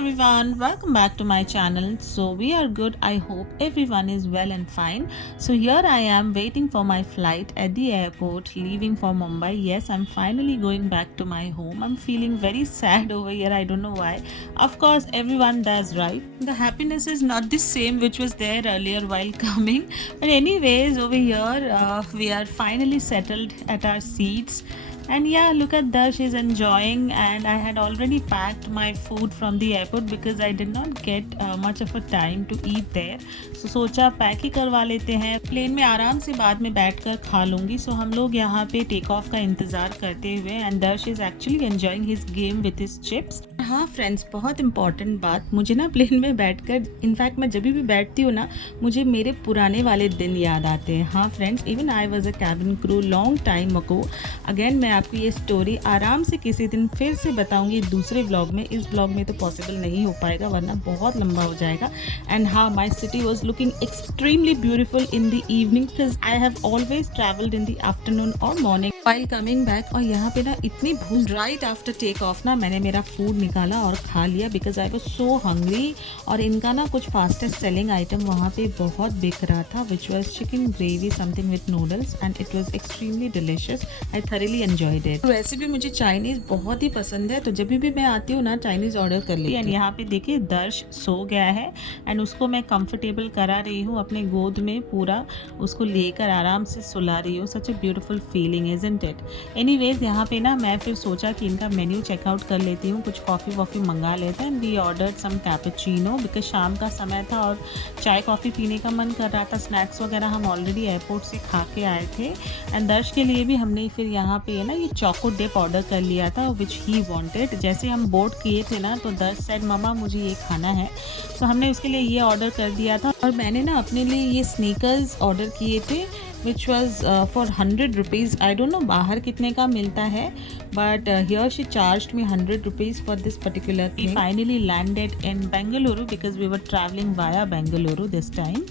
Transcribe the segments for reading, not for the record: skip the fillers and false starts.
everyone, welcome back to my channel. So we are good. I hope everyone is well and fine. So here I am waiting for my flight at the airport, leaving for Mumbai. Yes, I'm finally going back to my home. I'm feeling very sad over here. I don't know why. Of course, everyone does, right? The happiness is not the same which was there earlier while coming. But anyways, over here we are finally settled at our seats. And yeah, look at that, she's enjoying. And I had already packed my food from the airport because I did not get much of a time to eat there. So सोचा pack ही करवा लेते हैं, plane में आराम से बाद में बैठकर खा लूँगी. सो हम लोग यहाँ पे टेक ऑफ का इंतज़ार करते हुए एंड दर्श is actually enjoying his game with his chips. हाँ फ्रेंड्स, बहुत इंपॉर्टेंट बात, मुझे ना प्लेन में बैठकर इनफैक्ट मैं जब भी बैठती हूँ ना मुझे मेरे पुराने वाले दिन याद आते हैं. हाँ friends, even I was a cabin crew long time ago. Again मैं आपको ये स्टोरी आराम से किसी दिन फिर से बताऊंगी दूसरे व्लॉग में. इस व्लॉग में तो पॉसिबल नहीं हो पाएगा वरना बहुत लंबा हो जाएगा. एंड हाँ, my city was looking extremely beautiful in the evening because I have always travelled in the afternoon और मॉर्निंग व्हाइल कमिंग बैक. और यहाँ पे ना इतनी भूख, राइट आफ्टर टेक ऑफ ना मैंने मेरा फूड निकाला और खा लिया because I was so hungry. और इनका ना कुछ फास्टेस्ट सेलिंग आइटम वहाँ पे बहुत बिक रहा था which was chicken gravy something with noodles and it was extremely delicious. I thoroughly enjoyed it. वैसे भी मुझे चाइनीज़ बहुत ही पसंद है तो जब भी मैं आती हूँ ना चाइनीज़ ऑर्डर कर ली. एंड यहाँ पे देखिए दर्श सो गया है एंड उसको मैं कंफर्टेबल करा रही हूँ अपने गोद में, पूरा उसको लेकर आराम से सुला रही हूँ. Such a beautiful feeling isn't it. Anyways यहाँ पे ना मैं फिर सोचा कि इनका मेन्यू चेकआउट कर लेती हूँ, कुछ कॉफ़ी वॉफ़ी मंगा लेते हैं. And we order some cappuccino because शाम का समय था और चाय कॉफ़ी पीने का मन कर रहा था. स्नैक्स वगैरह हम ऑलरेडी एयरपोर्ट से खा के आए थे. एंड दर्श के लिए भी हमने फिर यहाँ पे ना ये चॉको डिप ऑर्डर कर लिया था विच ही वांटेड. जैसे हम बोर्ड किए थे ना तो दर्श सेड मम्मा मुझे ये खाना है. तो हमने उसके लिए ये ऑर्डर कर दिया था. और मैंने ना अपने लिए ये स्नीकर्स ऑर्डर किए थे which was for 100 rupees. I don't know बाहर कितने का मिलता है but here she charged me 100 rupees for this particular thing. We finally landed in Bengaluru because we were traveling via Bengaluru this time.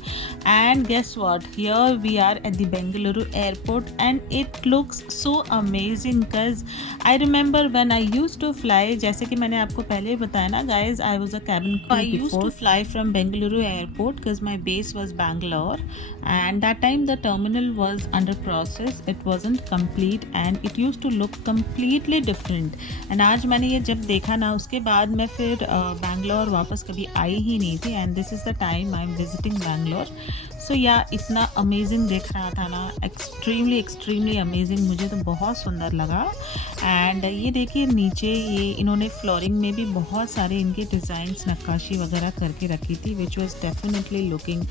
And guess what, here we are at the Bengaluru airport and it looks so amazing because I remember when I used to fly, जैसे कि मैंने आपको पहले बताया ना guys, I was a cabin crew before. I used to fly from Bengaluru airport because my base was Bangalore and that time the terminal was under process. It wasn't complete and it used to look completely different. And आज मैंने ये जब देखा ना उसके बाद मैं फिर बैंगलोर वापस कभी आई ही नहीं थी. And this is the time I am visiting Bangalore. So yeah इतना अमेजिंग दिख रहा था ना, एक्सट्रीमली अमेजिंग. मुझे तो बहुत सुंदर लगा. एंड ये देखिए नीचे ये इन्होंने फ्लोरिंग में भी बहुत सारे इनके डिज़ाइंस नक्काशी वगैरह करके रखी थी which was definitely looking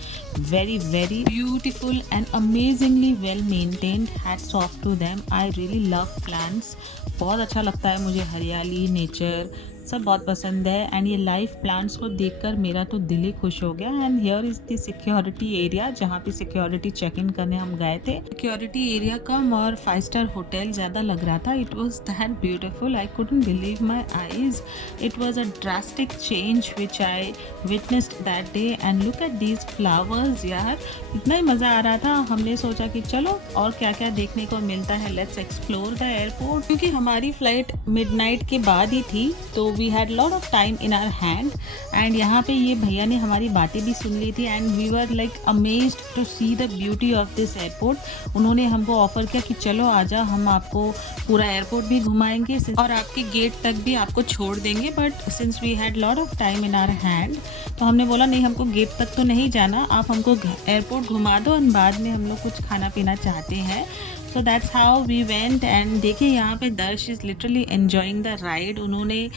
very beautiful and amazingly well maintained. Hats off to them. I really love plants. बहुत अच्छा लगता है मुझे, हरियाली, नेचर सब बहुत पसंद है. एंड ये लाइव प्लांट्स को देखकर मेरा तो दिल ही खुश हो गया. And here is the security area जहाँ पे सिक्योरिटी चेक इन करने हम गए थे. सिक्योरिटी एरिया कम और 5 स्टार होटल ज़्यादा लग रहा था. It was that beautiful. I couldn't believe my eyes. It was a drastic change which I witnessed that day. And look at these flowers. यार इतना ही मज़ा आ रहा था. हमने सोचा कि चलो और क्या क्या देखने को मिलता है, लेट्स एक्सप्लोर द एयरपोर्ट. क्योंकि हमारी फ़्लाइट मिडनाइट के बाद ही थी तो we had lot of time in our hand. And यहाँ पे ये भैया ने हमारी बातें भी सुन ली थी and we were like amazed to see the beauty of this airport. उन्होंने हमको ऑफर किया कि चलो आजा, हम आपको पूरा एयरपोर्ट भी घुमाएंगे और आपके गेट तक भी आपको छोड़ देंगे. But since we had lot of time in our hand तो हमने बोला नहीं, हमको गेट तक तो नहीं जाना, आप हमको एयरपोर्ट घुमा दो और बाद में हम लोग कुछ खाना पीना चाहते हैं. So that's how we went. And देखिए यहाँ पे Darsh is literally enjoying the ride. उन्होंने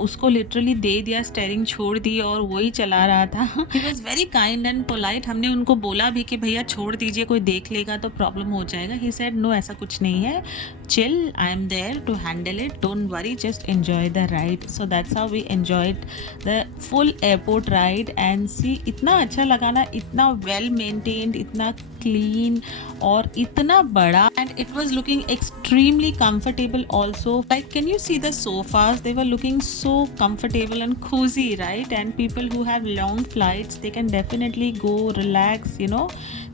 उसको लिटरली दे दिया, स्टेयरिंग छोड़ दी और वही चला रहा था. He was very kind and polite. हमने उनको बोला भी कि भैया छोड़ दीजिए, कोई देख लेगा तो प्रॉब्लम हो जाएगा. ही सेड नो, ऐसा कुछ नहीं है, chill, I am there to handle it, don't worry, just enjoy the ride. So that's how we enjoyed the full airport ride. And see इतना अच्छा लगा ना, इतना वेल मेंटेन्ड, इतना क्लीन और इतना बड़ा, and it was looking extremely comfortable also. Like can you see the sofas, they were looking so comfortable and cozy, right? And people who have long flights, they can definitely go relax,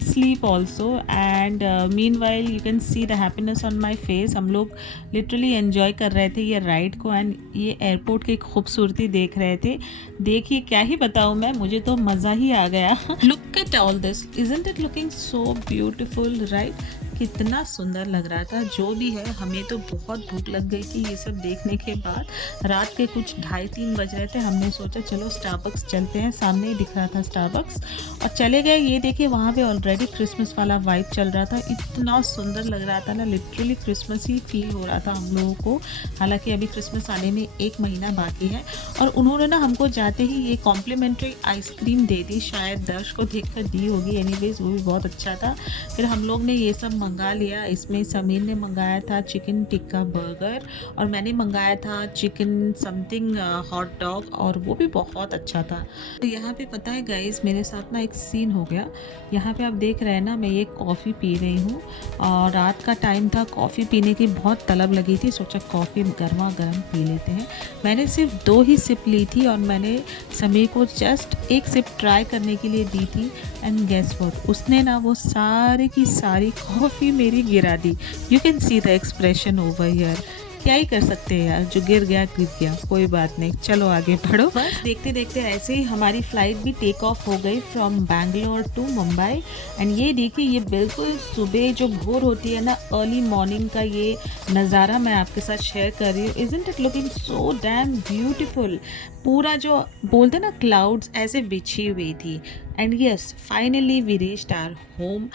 sleep also. And meanwhile you can see the happiness on my face. हम लोग literally enjoy कर रहे थे ये ride को, and ये airport की खूबसूरती देख रहे थे. देखिए क्या ही बताऊँ मैं, मुझे तो मज़ा ही आ गया. Look at all this, isn't it looking so beautiful, right? कितना सुंदर लग रहा था. जो भी है, हमें तो बहुत भूख लग गई थी ये सब देखने के बाद. रात के कुछ 2:30-3 बज रहे थे. हमने सोचा चलो स्टारबक्स चलते हैं, सामने ही दिख रहा था स्टारबक्स, और चले गए. ये देखिए वहाँ पे ऑलरेडी क्रिसमस वाला वाइब चल रहा था. इतना सुंदर लग रहा था ना, लिटरली क्रिसमस ही फील हो रहा था हम लोगों को. हालांकि अभी क्रिसमस आने में 1 महीना बाकी है. और उन्होंने ना हमको जाते ही ये कॉम्प्लीमेंट्री आइसक्रीम दे दी, शायद दर्श को देख कर दी होगी. एनीवेज वो भी बहुत अच्छा था. फिर हम लोग ने ये सब मंगा लिया. इसमें समीर ने मंगाया था चिकन टिक्का बर्गर, और मैंने मंगाया था चिकन समथिंग हॉट डॉग, और वो भी बहुत अच्छा था. तो यहाँ पे पता है गाइस, मेरे साथ ना एक सीन हो गया. यहाँ पे आप देख रहे हैं ना, मैं ये कॉफ़ी पी रही हूँ, और रात का टाइम था. कॉफ़ी पीने की बहुत तलब लगी थी, सोचा कॉफ़ी गर्मा गर्म पी लेते हैं. मैंने सिर्फ 2 ही सिप ली थी, और मैंने समीर को जस्ट 1 सिप ट्राई करने के लिए दी थी. एंड गेस व्हाट, उसने ना वो सारी की सारी कॉफ़ी मेरी गिरा दी. You can see the expression over here. क्या ही कर सकते हैं यार, जो गिर गया, कोई बात नहीं, चलो आगे बढ़ो. बस देखते देखते ऐसे ही हमारी फ़्लाइट भी टेक ऑफ हो गई from Bangalore to Mumbai. And ये देखिए, ये बिल्कुल सुबह जो भोर होती है ना, अर्ली मॉर्निंग का ये नज़ारा मैं आपके साथ शेयर कर रही हूँ. Isn't it looking so damn beautiful. पूरा जो बोलते ना, क्लाउड्स ऐसे बिछी हुई थी. And yes, finally we reached our home.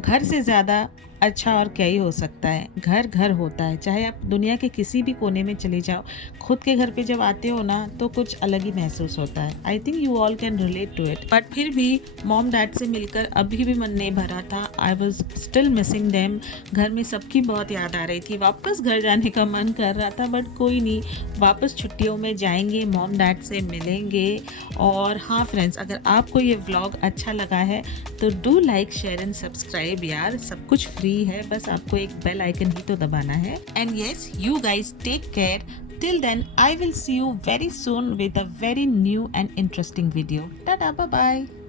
घर से ज़्यादा अच्छा और क्या ही हो सकता है. घर घर होता है, चाहे आप दुनिया के किसी भी कोने में चले जाओ. खुद के घर पे जब आते हो ना, तो कुछ अलग ही महसूस होता है. I think you all can relate to it. But फिर भी मॉम डैड से मिलकर अभी भी मन नहीं भरा था. I was still missing them. घर में सबकी बहुत याद आ रही थी. वापस घर जाने का मन कर रहा था, बट कोई नहीं, वापस छुट्टियों में जाएंगे, मॉम डैड से मिलेंगे. और हाँ फ्रेंड्स, अगर आपको ये व्लॉग अच्छा लगा है तो do like, share and subscribe यार. सब कुछ फ्री है, बस आपको एक बेल आइकन ही तो दबाना है. And yes, you guys take care. Till then, I will see you very soon with a very new and interesting video. Tada, bye bye.